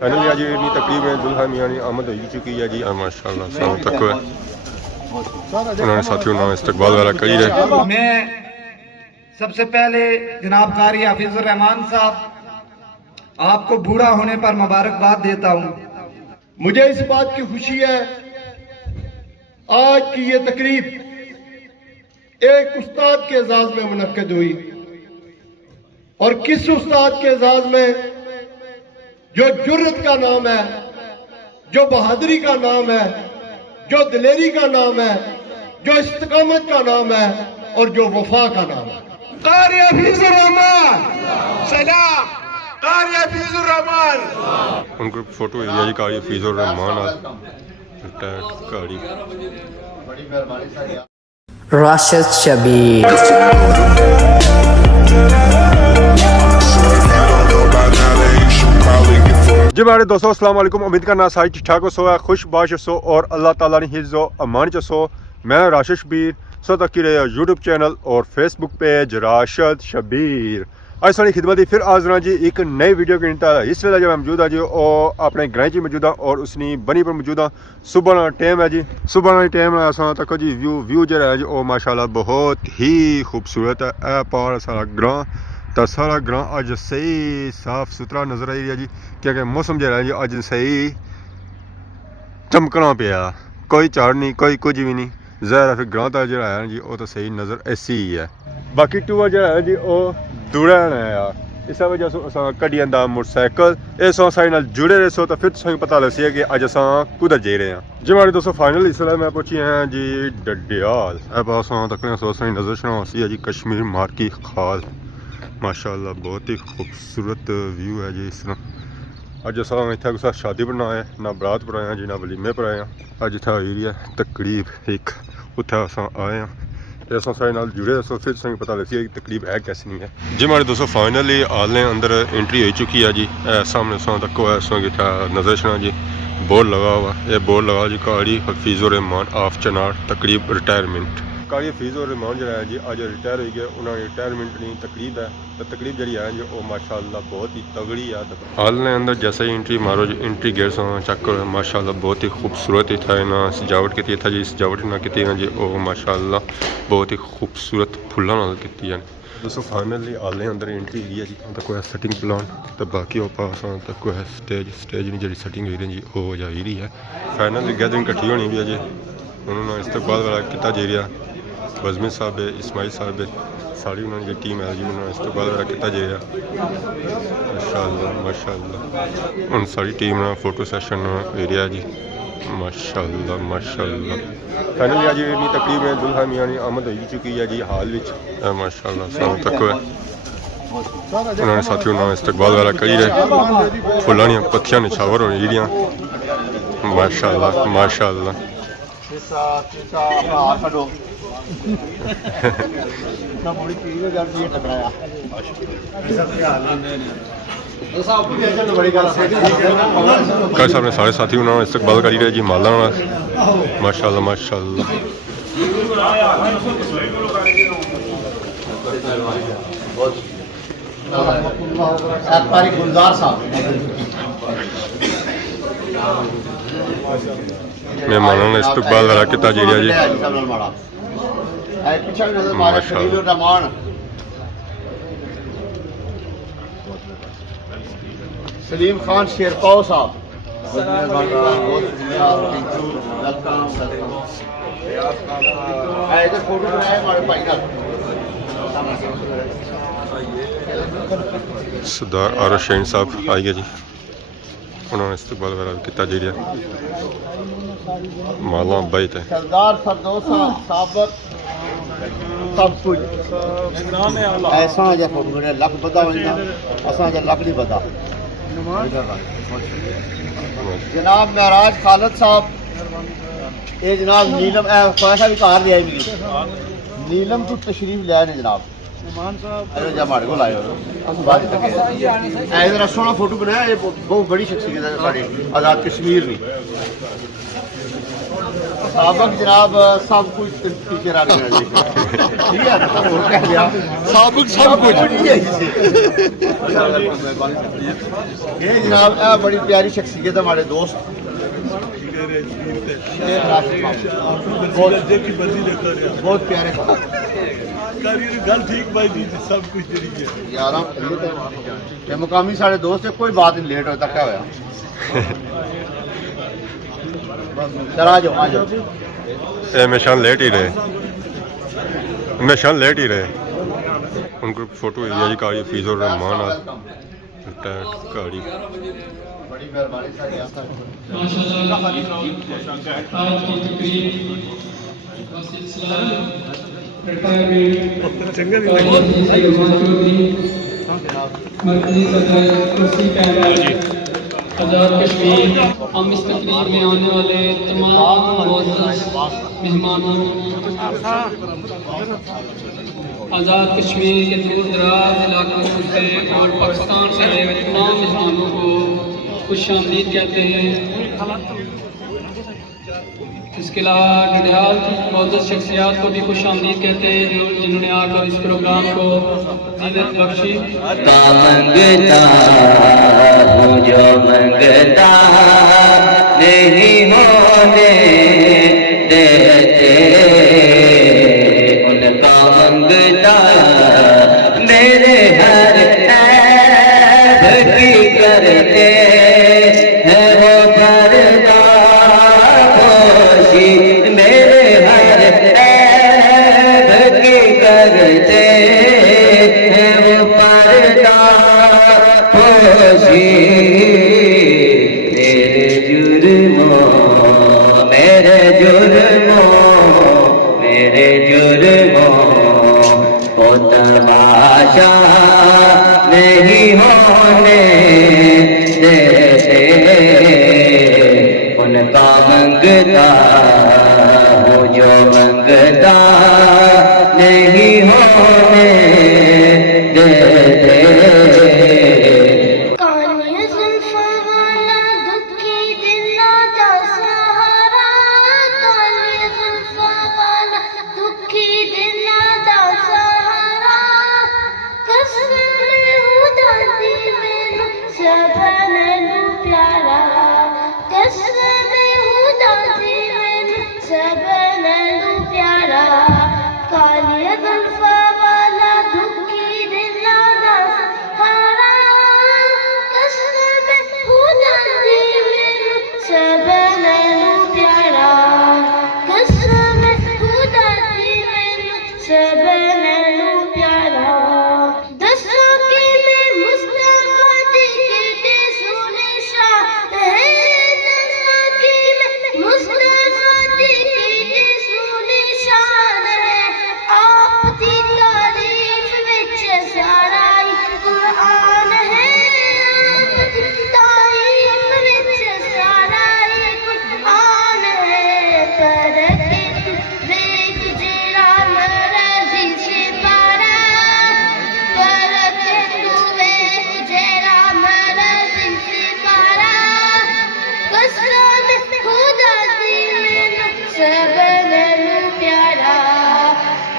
Finally آج اتنی تقریب میں دلہا میاں کی آمد ہو چکی ہے جی ماشاء اللہ سلام تک انہوں نے ساتھیوں نے استقبال والا کری رہے. میں سب سے پہلے جناب قاری حفیظ الرحمان صاحب آپ کو بوڑھا ہونے پر مبارکباد دیتا ہوں. مجھے اس بات کی خوشی ہے آج کی یہ تقریب ایک استاد کے اعزاز میں منعقد ہوئی، اور کس استاد کے اعزاز میں؟ جو جرت کا نام ہے، جو بہادری کا نام ہے، جو دلیری کا نام ہے، جو استقامت کا نام ہے، اور جو وفا کا نام ہے. قاری حفیظ الرحمان سلام. قاری حفیظ الرحمان ان کو فوٹو ہے جی قاری حفیظ الرحمان ریٹائرڈ قاری. راشد شبیر. جی میرے دوستو السلام علیکم. امید کرنا ساری ٹھیک ٹھاک سو ہے، خوش باش سو اور اللہ تعالیٰ نے حفظ و امان چسو. میں راشد شبیر سو تک کی رہے یوٹیوب چینل اور فیس بک پیج راشد شبیر. آج ساری خدمت پھر حاضر جی ایک نئی ویڈیو کے اس ویلے جو موجود ہے جی وہ اپنے گرائیں چی موجود ہے اور اس نے بنی پر موجود ہے. صبح کا ٹائم ہے جی، صبح کا ٹائم ہے. اصل تک جی ویو جو ہے جی وہ ماشاءاللہ بہت ہی خوبصورت ہے. اے پار سارا گراں تو سارا گراں اج صحیح صاف ستھرا نظر آئی رہا جی، کیونکہ موسم جو ہے جی اج صحیح چمکنا پیا، کوئی چار نہیں کوئی کچھ بھی نہیں. ظاہر ہے پھر گراں تا جو ہے جی وہ تو صحیح نظر ایسی ہی ہے. باقی ٹور جو ہے جی وہ دوڑا ہے یار، اس وجہ سے کڈی اندا موٹر سائیکل یہ سو سارے نال جڑے رہے سو تو پھر تمہیں پتہ لگ سی ہے کہ اج اساں کدھر جا رہے ہیں. جی ہمارے دوستو فائنل اس ویلے میں پہنچی ہیں جی ڈڈیال. اے پاس تکنے سو ساری نظر شناسی ہے جی کشمیر مارکی خال. ماشاءاللہ بہت ہی خوبصورت ویو ہے جی. اس طرح اج اصل اتنے کچھ شادی پر نہ آئے، نہ برات پر آئے ہیں جی، نہ ولیمے پر آئے ہیں. اج اتنے ہوئی ہے تقریب ایک، اتنے اصل آئے ہیں ایسا سارے نال جڑے سو پھر تمہیں پتہ لگتی ہے کہ تقریب ہے کیسی نہیں ہے. جی ہمارے دوستو فائنلی آلے اندر انٹری ہو چکی ہے جی. سامنے سو تک نظر شنا جی بورڈ لگا ہوا، یہ بورڈ لگا جی قاری حفیظ الرحمان آف چنار تقریب ریٹائرمنٹ. قاری حفیظ الرحمان جو ہے جی اج ریٹائر ہوئی گئے، انہوں نے ریٹائرمنٹ نہیں تقریب ہے. تو تقریب جی ہے جی وہ ماشاءاللہ بہت ہی تگڑی ہے. ہال نے اندر جیسے ہی انٹری مارو جی انٹری گیٹ سے چیک کرو ماشاءاللہ بہت ہی خوبصورت ہی تھا. نا سجاوٹ کی تھا جی، سجاوٹ نہ کی نا جی وہ ماشاءاللہ بہت ہی خوبصورت پھلاں نال کی ہے. دوستو فائنلی آلے اندر انٹری ہوئی ہے جی. تک ہے سیٹنگ پلان تو باقی وہ پاس تک ہے سٹیج نہیں جی سیٹنگ ہوئی رہی جی وہ جا رہی ہے. فائنلی گیدرنگ کٹھی ہونی بھی ہے جی. انہوں نے استقبال والا کتا جی رہا بزمی صاحب اسماعیل صاحب ساری انہوں نے ٹیم ہے جی، انہوں نے استقبال والا کتا جی رہا ماشاءاللہ ماشاءاللہ. ان ساری ٹیم نے فوٹو سیشن ایریا جی ماشاءاللہ ماشاءاللہ. فائنلی آج اتنی تقریب میں دلہا میاں کی آمد ہو چکی ہے جی حال ماشاءاللہ سلام تک انہوں نے ساتھیوں نے استقبال والا کری رہے. فلاں دیا پتیاں نچھاور ہو رہی ماشاءاللہ ماشاءاللہ. کئی صاحب نے سارے ساتھی انہوں نے استقبال کری رہے جی مالا ماشاءاللہ ماشاءاللہ. مہمانوں نے استقبال والا کتا جی رہا جی ماشاءاللہ. سلیم خان شیرپاؤ صاحب سردار آر شین صاحب آئیے جی. انہوں نے استقبال والا کتا جی رہا مالا بیت ہے. سردار فردوس صاحب سب کچھ ایسا جا فوٹو لکھ بدا ہونا ایسا جا لکھ نہیں بدا. جناب معراج خالد صاحب یہ جناب نیلم خواہشہ بھی کار لیا نیلم تو تشریف لیا نے جناب ہمارے کو لائے ذرا سونا فوٹو بنایا. یہ بہت بڑی شخصیت ہے آزاد کشمیر کی. سابق جناب سب کچھ پیچھے رہ گیا جی ٹھیک ہے وہ کہہ دیا سابق سب کچھ یہ جناب بڑی پیاری شخصیت ہے ہمارے دوست بہت پیارے گل ٹھیک بھائی جی سب کچھ یار یہ مقامی سارے دوست ہے کوئی بات نہیں لیٹ ہوتا کیا ہوا سر آ جاؤ ہمیشہ لیٹ ہی رہے ہمیشہ لیٹ ہی رہے ان کو فوٹو جی کاری فیض الرحمان کاری بڑی مہربانی سر ماشاءاللہ آج کی تقریب کا سلسلہ مرکزی صدر کرسی کیمرہ آزاد کشمیر. ہم اس تقریب میں آنے والے تمام معزز مہمانوں آزاد کشمیر کے دور دراز علاقوں سے اور پاکستان سے آئے ہوئے تمام مہمانوں کو خوش آمدید کہتے ہیں. اس کے علاوہ ڈڈیال کی معزز شخصیات کو بھی خوش آمدید کہتے ہیں جنہوں نے آ کر اس پروگرام کو زینت بخشی. مانگتا ہوں جو منگتا نہیں ہونے دیتے ان کا منگتا میرے ہر عیب کی کرتے ہیں وہ پردہ پوشی میرے ہر عیب کی کرتے ہیں وہ پردہ پوشی میرے جرموں کو تماشا نہیں ہونے دیتے ان کا منگتا ہوں جو منگتا نہیں ہونے دیتے. کالی زلفوں والا دکھی دل دا سہارا کالی زلفوں والا دکھی دل دا سہارا قسم خدا دی مینوں سبن نو پیارا قسم خدا دی مینوں سبن نو پیارا کالی زلفوں والا دکھی دل دا سہارا قسم خدا دی مینوں سبن نو پیارا قسم خدا دی مینوں سبن نو پیارا. دسو کہ میں مصطفیٰ دی کیڑی سونی شان ہے دسو کہ میں مصطفیٰ دی کیڑی سونی شان ہے آپ دی تعریف وچ سارا ہی قرآن ہے آپ دی تعریف وچ سارا ہی قرآن ہے پر ویک جیڑا مرضی سپارا پر ویک جیڑا مرضی سپارا قسم خدا دی مینوں سبن نو پیارا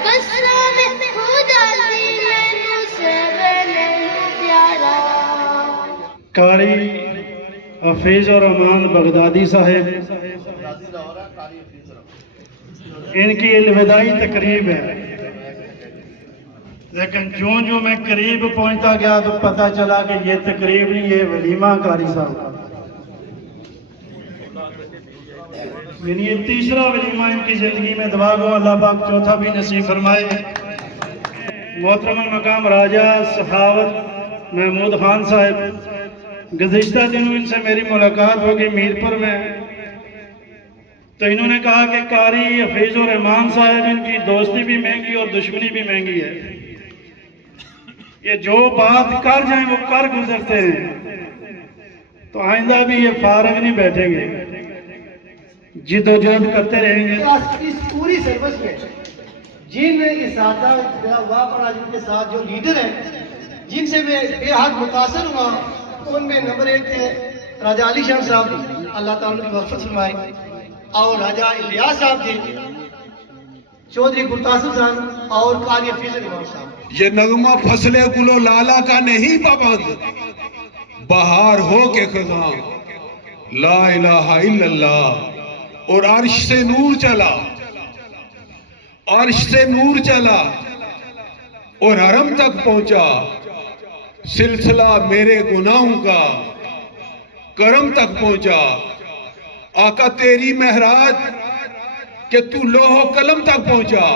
قسم خدا دی مینوں سبن نو پیارا. قاری حفیظ الرحمان بغدادی صاحب ان کی الوداعی تقریب ہے لیکن جو میں قریب پہنچتا گیا تو پتہ چلا کہ یہ تقریب نہیں یہ ولیمہ قاری صاحب یعنی یہ تیسرا ولیمہ ان کی زندگی میں. دعا گو اللہ پاک چوتھا بھی نصیب فرمائے. محترم المقام راجہ سخاوت محمود خان صاحب گزشتہ دنوں ان سے میری ملاقات ہوگی میرپور میں تو انہوں نے کہا کہ قاری حفیظ الرحمان صاحب ان کی دوستی بھی مہنگی اور دشمنی بھی مہنگی ہے. یہ جو بات کر جائیں وہ کر گزرتے ہیں تو آئندہ بھی یہ فارغ نہیں بیٹھیں گے جد و جہد کرتے رہیں گے. اس پوری سروس میں جن اساتذہ واہ پڑھا جن کے ساتھ جو لیڈر ہیں جن سے میں بے حد متاثر ہوا ان میں نمبر 1 ہے راجہ علی شاہ صاحب. اللہ تعالیٰ کی مغفرت فرمائے. اور راجہ الیاس صاحب تھے، چودھری گلتاصف صاحب اور قاری حفیظ الرحمان صاحب. یہ نغمہ فصل گل و لالا کا نہیں پابند، بہار ہو کے خزاں لا الہ الا اللہ. اور عرش سے نور چلا، عرش سے نور چلا اور حرم تک پہنچا، سلسلہ میرے گناہوں کا کرم تک پہنچا. آقا تیری مہراج کہ تو لوح و قلم تک پہنچا،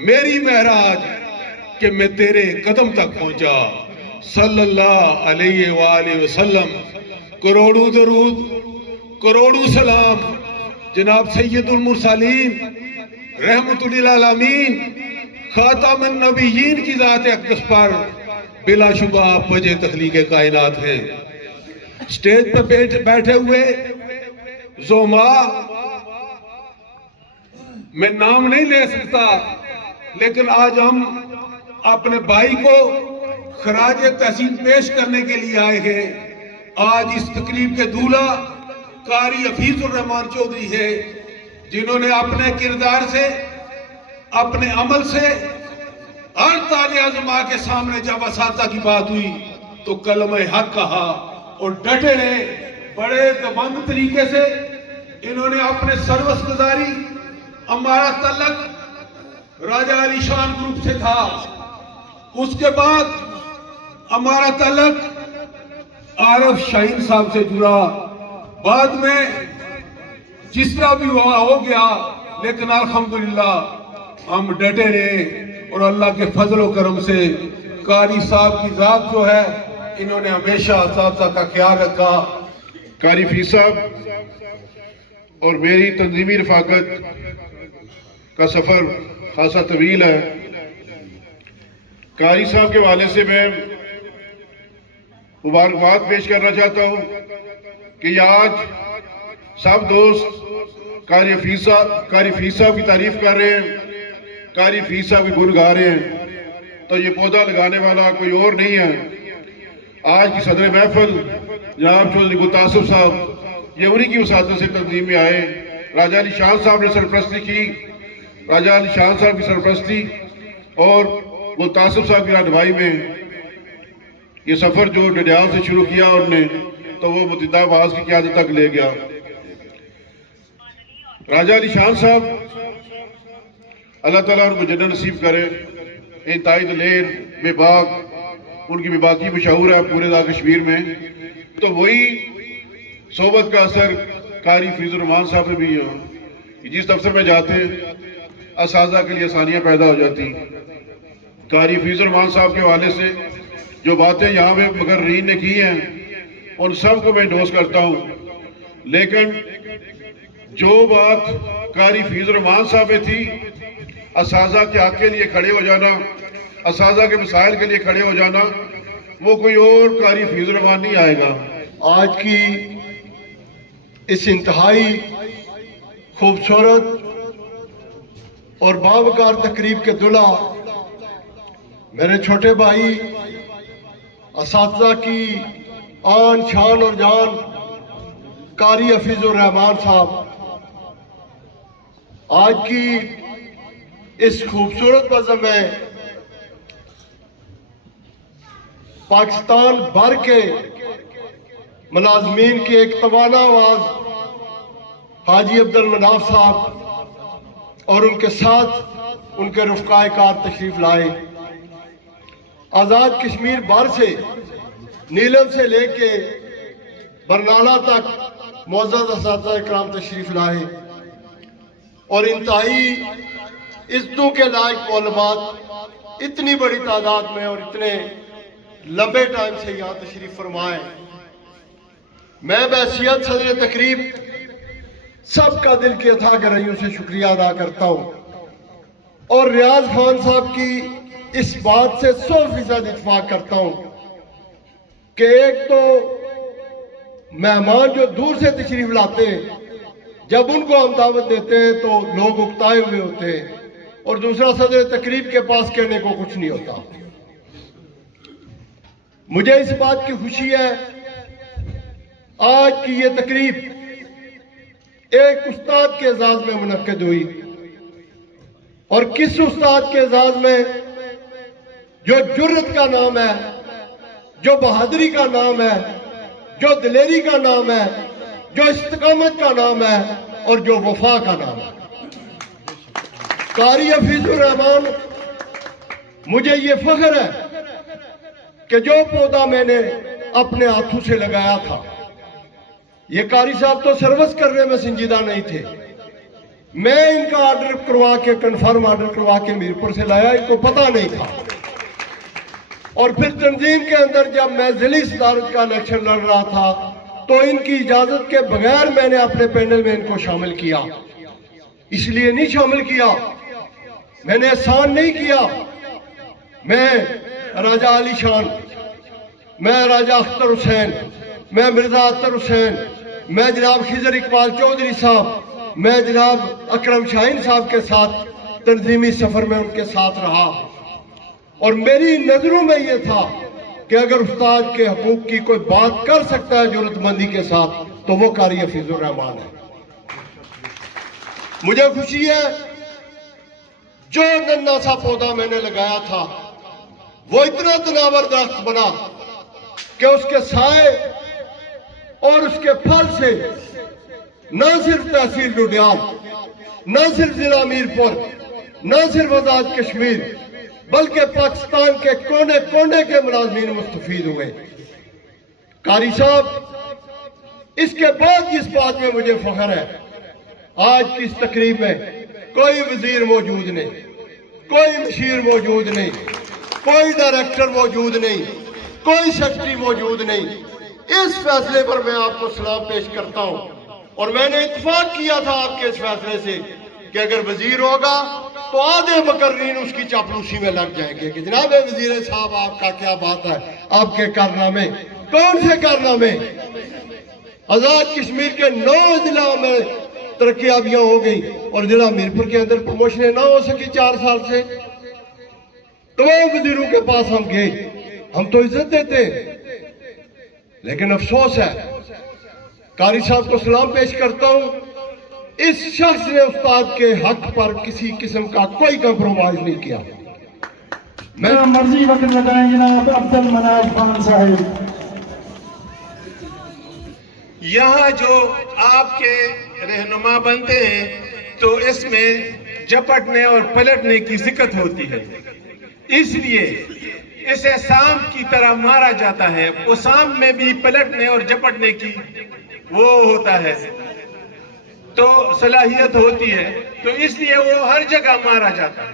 میری مہراج کہ میں تیرے قدم تک پہنچا. صلی اللہ علیہ وآلہ وسلم. کروڑوں درود، کروڑوں سلام جناب سید المرسلین رحمت للعالمین خاتم النبیین کی ذات اقدس پر بلا شبہ آپ وجہ تخلیق کائنات ہیں. سٹیج پر بیٹھے ہوئے زوما، میں نام نہیں لے سکتا، لیکن آج ہم اپنے بھائی کو خراج تحسین پیش کرنے کے لیے آئے ہیں. آج اس تقریب کے دولہ قاری حفیظ الرحمان چودھری ہے، جنہوں نے اپنے کردار سے، اپنے عمل سے ہر طالب علم کے سامنے جب اساتذہ کی بات ہوئی تو کلمہ حق کہا اور ڈٹے رہے. بڑے دبنگ طریقے سے انہوں نے اپنے سروس گزاری، ہمارا تعلق راجہ علی شان گروپ سے تھا، اس کے بعد ہمارا تعلق عارف شاہین صاحب سے جڑا، بعد میں جس طرح بھی ہو گیا، لیکن الحمدللہ ہم ڈٹے رہے اور اللہ کے فضل و کرم سے قاری صاحب کی ذات جو ہے انہوں نے ہمیشہ اساتذہ کا خیال رکھا. قاری حفیظ صاحب اور میری تنظیمی رفاقت کا سفر خاصا طویل ہے. قاری صاحب کے حوالے سے میں مبارکباد پیش کرنا چاہتا ہوں کہ آج سب دوست قاری حفیظ صاحب کی تعریف کر رہے ہیں، قاری حفیظ صاحب کی گن گا رہے ہیں، تو یہ پودا لگانے والا کوئی اور نہیں ہے. آج کی صدر محفل جناب چودھری گلتاصف صاحب، یہ انہی کی وساطت سے تنظیم میں آئے. راجہ علی شان صاحب نے سرپرستی کی، راجہ علی شان صاحب کی سرپرستی اور گلتاصف صاحب کی رہنمائی میں یہ سفر جو ڈڈیال سے شروع کیا انہوں نے، تو وہ متحدہ آواز کی قیادت تک لے گیا. راجہ علی شان صاحب اللہ تعالیٰ ان کو جنت نصیب کرے. انتہائی دلیر، بے باک، ان کی بے باکی مشہور ہے پورے کشمیر میں. تو وہی صحبت کا اثر قاری حفیظ الرحمان صاحب میں بھی ہے. جس دفتر میں جاتے اساتذہ کے لیے آسانیاں پیدا ہو جاتی. قاری حفیظ الرحمان صاحب کے حوالے سے جو باتیں یہاں پہ مقررین نے کی ہیں ان سب کو میں انڈورس کرتا ہوں، لیکن جو بات قاری حفیظ الرحمان صاحب میں تھی، اساتذہ کے حق کے لیے کھڑے ہو جانا، اساتذہ کے مسائل کے لیے کھڑے ہو جانا، وہ کوئی اور قاری حفیظ الرحمان نہیں آئے گا. آج کی اس انتہائی خوبصورت اور باوقار تقریب کے دلہ میرے چھوٹے بھائی، اساتذہ کی آن شان اور جان قاری حفیظ الرحمان صاحب، آج کی اس خوبصورت بزم میں پاکستان بھر کے ملازمین کی ایک توانا آواز حاجی عبدالمناف صاحب اور ان کے ساتھ ان کے رفقائے کار تشریف لائے. آزاد کشمیر بھر سے، نیلم سے لے کے برنالہ تک معزز اساتذہ اکرام تشریف لائے اور انتہائی عزتوں کے لائق علماء اتنی بڑی تعداد میں اور اتنے لمبے ٹائم سے یہاں تشریف فرمائے. میں بحیثیت صدر تقریب سب کا دل کی اتھاہ گہرائیوں سے شکریہ ادا کرتا ہوں اور ریاض خان صاحب کی اس بات سے 100% اتفاق کرتا ہوں کہ ایک تو مہمان جو دور سے تشریف لاتے ہیں، جب ان کو ہم دعوت دیتے ہیں تو لوگ اکتائے ہوئے ہوتے ہیں، اور دوسرا صدر تقریب کے پاس کہنے کو کچھ نہیں ہوتا. مجھے اس بات کی خوشی ہے آج کی یہ تقریب ایک استاد کے اعزاز میں منعقد ہوئی، اور کس استاد کے اعزاز میں؟ جو جرت کا نام ہے، جو بہادری کا نام ہے، جو دلیری کا نام ہے، جو استقامت کا نام ہے، اور جو وفا کا نام ہے۔ قاری حفیظ الرحمان، مجھے یہ فخر ہے کہ جو پودا میں نے اپنے ہاتھوں سے لگایا تھا، یہ قاری صاحب تو سروس کرنے میں سنجیدہ نہیں تھے، میں ان کا آرڈر کروا کے، کنفرم آرڈر کروا کے میرپور سے لایا، ان کو پتہ نہیں تھا۔ اور پھر تنظیم کے اندر جب میں ضلعی صدارت کا الیکشن لڑ رہا تھا تو ان کی اجازت کے بغیر میں نے اپنے پینل میں ان کو شامل کیا۔ اس لیے نہیں شامل کیا، میں نے احسان نہیں کیا، میں راجہ علی شان، میں راجہ اختر حسین، میں مرزا اختر حسین، میں جناب خضر اقبال چودھری صاحب، میں جناب اکرم شاہین صاحب کے ساتھ تنظیمی سفر میں ان کے ساتھ رہا، اور میری نظروں میں یہ تھا کہ اگر استاد کے حقوق کی کوئی بات کر سکتا ہے جرات مندی کے ساتھ تو وہ قاری حفیظ الرحمان ہے۔ مجھے خوشی ہے جو ننھا سا پودا میں نے لگایا تھا وہ اتنا تناور درخت بنا کہ اس کے سائے اور اس کے پھل سے نہ صرف تحصیل ڈوڈیال، نہ صرف ضلع میرپور، نہ صرف آزاد کشمیر، بلکہ پاکستان کے کونے کونے کے ملازمین مستفید ہوئے۔ قاری صاحب، اس کے بعد جس بات میں مجھے فخر ہے، آج کی اس تقریب میں کوئی وزیر موجود نہیں، کوئی مشیر موجود نہیں، کوئی ڈائریکٹر موجود نہیں، کوئی سیکرٹری موجود نہیں۔ اس فیصلے پر میں آپ کو سلام پیش کرتا ہوں، اور میں نے اتفاق کیا تھا آپ کے اس فیصلے سے کہ اگر وزیر ہوگا تو آدھے مقررین اس کی چاپلوسی میں لگ جائیں گے کہ جناب وزیر صاحب آپ کا کیا بات ہے، آپ کے کارنامے کون سے کارنامے؟ آزاد کشمیر کے 9 ضلع میں ترقیابیاں ہو گئی اور ضلع میرپور کے اندر پروموشنیں نہ ہو سکی 4 سال سے۔ تمام وزیروں کے پاس ہم گئے، ہم تو عزت دیتے ہیں، لیکن افسوس ہے، قاری صاحب کو سلام پیش کرتا ہوں، اس شخص نے استاد کے حق پر کسی قسم کا کوئی کمپرومائز نہیں کیا۔ میں مرضی وقت لگائیں جناب عبد المناف خان صاحب۔ یہاں جو آپ کے رہنما بنتے ہیں تو اس میں جھپٹنے اور پلٹنے کی دقت ہوتی ہے، اس لیے اسے سانپ کی طرح مارا جاتا ہے، وہ سانپ میں بھی پلٹنے اور جھپٹنے کی وہ ہوتا ہے تو صلاحیت ہوتی ہے، تو اس لیے وہ ہر جگہ مارا جاتا ہے۔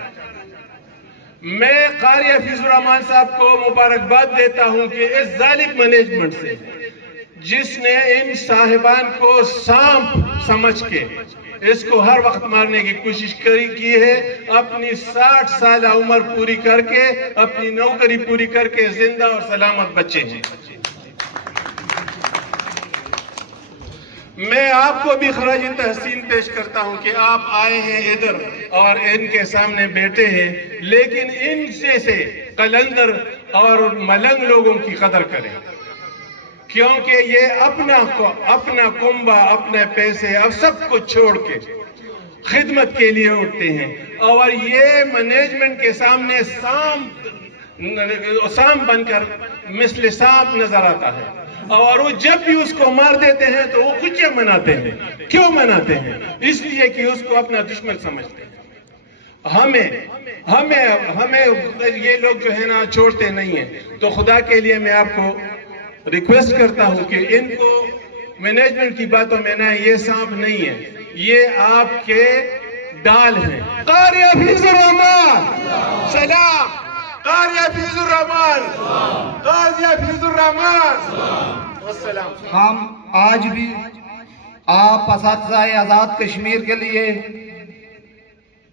میں قاری حفیظ الرحمان صاحب کو مبارکباد دیتا ہوں کہ اس ظالم مینجمنٹ سے، جس نے ان صاحبان کو سانپ سمجھ کے اس کو ہر وقت مارنے کی کوشش کی ہے، اپنی 60 سالہ عمر پوری کر کے، اپنی نوکری پوری کر کے زندہ اور سلامت بچے ہیں۔ میں آپ کو بھی خراج تحسین پیش کرتا ہوں کہ آپ آئے ہیں ادھر اور ان کے سامنے بیٹھے ہیں، لیکن ان سے قلندر اور ملنگ لوگوں کی قدر کریں، کیونکہ یہ اپنا کنبہ، اپنے پیسے اب سب کچھ چھوڑ کے خدمت کے لیے اٹھتے ہیں، اور یہ مینجمنٹ کے سامنے سانپ بن کر مثل سانپ نظر آتا ہے، اور وہ جب بھی اس کو مار دیتے ہیں تو وہ خوشیاں مناتے ہیں۔ کیوں مناتے ہیں؟ اس لیے کہ اس کو اپنا دشمن سمجھتے ہیں۔ ہمیں یہ لوگ جو ہے نا چھوڑتے نہیں ہیں، تو خدا کے لیے میں آپ کو ریکویسٹ کرتا ہوں کہ ان کو مینجمنٹ کی باتوں میں نہ، یہ سانپ نہیں ہے، یہ آپ کے ڈال ہیں۔ قاری حفیظ الرحمان سلام، قاری حفیظ الرحمان، قاری حفیظ الرحمان والسلام۔ ہم آج بھی آپ اساتذہ آزاد کشمیر کے لیے،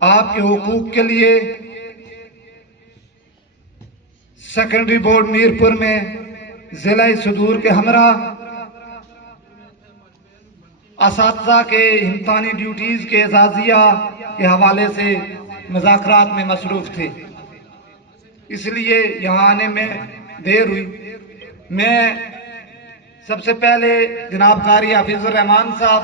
آپ کے حقوق کے لیے سیکنڈری بورڈ میرپور میں ضلع صدور کے ہمراہ اساتذہ کے امتحانی ڈیوٹیز کے اعزازیہ کے حوالے سے مذاکرات میں مصروف تھے، اس لیے یہاں آنے میں دیر ہوئی۔ میں سب سے پہلے جناب قاری حفیظ الرحمان صاحب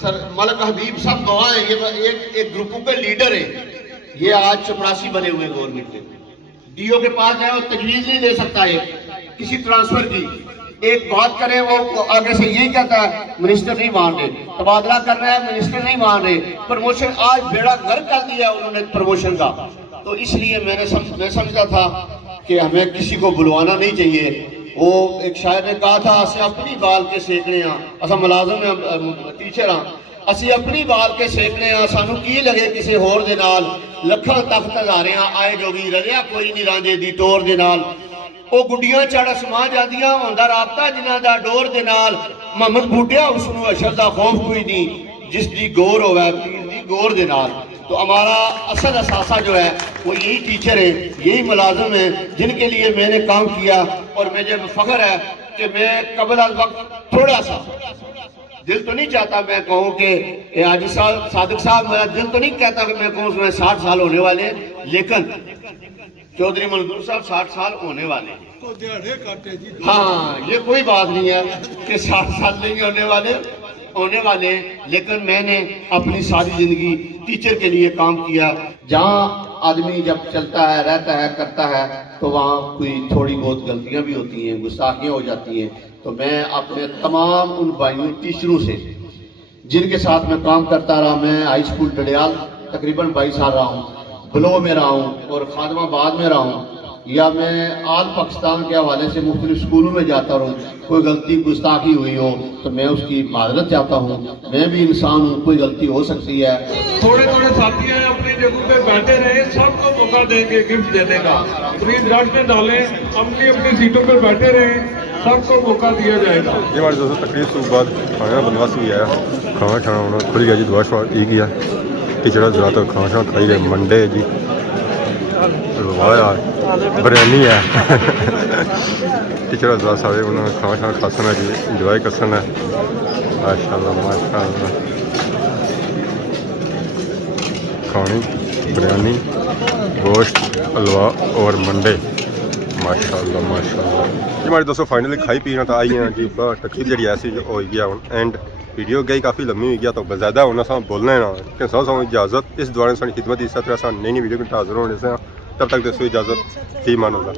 سر ملک حبیب سب گواہ ہیں، یہ ایک گروپوں کے لیڈر ہیں، یہ آج چپراسی بنے ہوئے گورنمنٹ کے، ڈی او کے پاس جائے وہ تجویز نہیں دے سکتا ہے کسی ٹرانسفر کی، ایک بات کرے وہ آگے سے یہی کہتا ہے منسٹر نہیں مان رہے، تبادلہ کر رہا ہے منسٹر نہیں مان رہے، پروموشن آج بیڑا غرق کر دیا انہوں نے پروموشن کا۔ تو اس لیے میں سمجھتا تھا کہ ہمیں کسی کو بلوانا نہیں چاہیے۔ وہ ایک شاعر نے کہا تھا اسے اپنی بال کے سیکنے ہاں، اسا ملازم ہیں ٹیچر ہاں، اسی اپنی بال کے سیکنے ہاں، سانو کی لگے کسی ہور دے نال، لکھاں تخت ہزارے ہاں آئے جوگی رلیا کوئی نہیں رانجے دی ٹور دے نال، او گڈیاں چڑھ سما جاندیاں ہوندا رابطہ جنہاں دا ڈور دے نال، محمد بوٹیا اس نو اشر دا خوف کوئی نہیں جس دی گور ہوئے پیر دی گور دے نال۔ تو ہمارا اصل اثاثہ جو ہے وہ یہی ٹیچر ہیں، یہی ملازم ہیں جن کے لیے میں نے کام کیا، اور مجھے فخر ہے کہ میں قبل از وقت تھوڑا سا، دل تو نہیں چاہتا میں کہوں کہ حاجی صادق صاحب، میرا دل تو نہیں کہتا کہ میں کہوں اس میں 60 سال ہونے والے ہیں، لیکن چودھری منظور صاحب 60 سال ہونے والے ہیں۔ ہاں یہ کوئی بات نہیں ہے کہ 60 سال نہیں ہونے والے ہیں، لیکن میں نے اپنی ساری زندگی ٹیچر کے لیے کام کیا۔ جہاں آدمی جب چلتا ہے رہتا ہے کرتا ہے تو وہاں کوئی تھوڑی بہت غلطیاں بھی ہوتی ہیں، گستاخیاں ہو جاتی ہیں، تو میں اپنے تمام ان بھائیوں ٹیچروں سے جن کے ساتھ میں کام کرتا رہا، میں ہائی اسکول ڈڈیال تقریباً 22 سال رہا ہوں، بلو میں رہا ہوں اور خادم آباد میں رہا ہوں، یا میں آل پاکستان کے حوالے سے مختلف اسکولوں میں جاتا رہوں، کوئی غلطی گستاخی ہوئی ہو تو میں اس کی معذرت چاہتا ہوں، میں بھی انسان ہوں، کوئی غلطی ہو سکتی ہے۔ تھوڑے تھوڑے ساتھی ہیں اپنی جگہوں پہ بیٹھے رہے، سب کو موقع دیں گے گفٹ دینے کا، پلیز رش نہ ڈالیں، اپنی سیٹوں پہ بیٹھے رہیں، سب کو موقع دیا جائے گا۔ یہ ہمارے دوستوں تقریب کے بعد کھانا بندوبست بھی ہے، کھانا کھانا ہونا کھل گیا جی، دعا شعا یہ کیا ٹیچر حضرات کھانا شانا کھائی گئے، منڈے جی بریانی ہے ٹیچر حضرات سارے انہوں نے کھانا شانا کھا سنا جی، انجوائے کر سنا ہے، ماشاء اللہ ماشاء اللہ، کھانی بریانی گوشت حلوہ اور منڈے، ماشاء اللہ ماشاء اللہ جی۔ ہمارے دوستوں فائنلی کھائی پینا تو آئی ہیں جی، تقریب جی ایسی جو ہوئی گیا اینڈ ویڈیو گئی کافی لمبی ہوئی گیا تو بزیادہ ہونا سا بولنا ہے نا کہ سو اجازت اس دوران ساری خدمت اس طرح نئی ویڈیو کے حاضر ہونے سے، تب تک دوستوں اجازت فی امان اللہ۔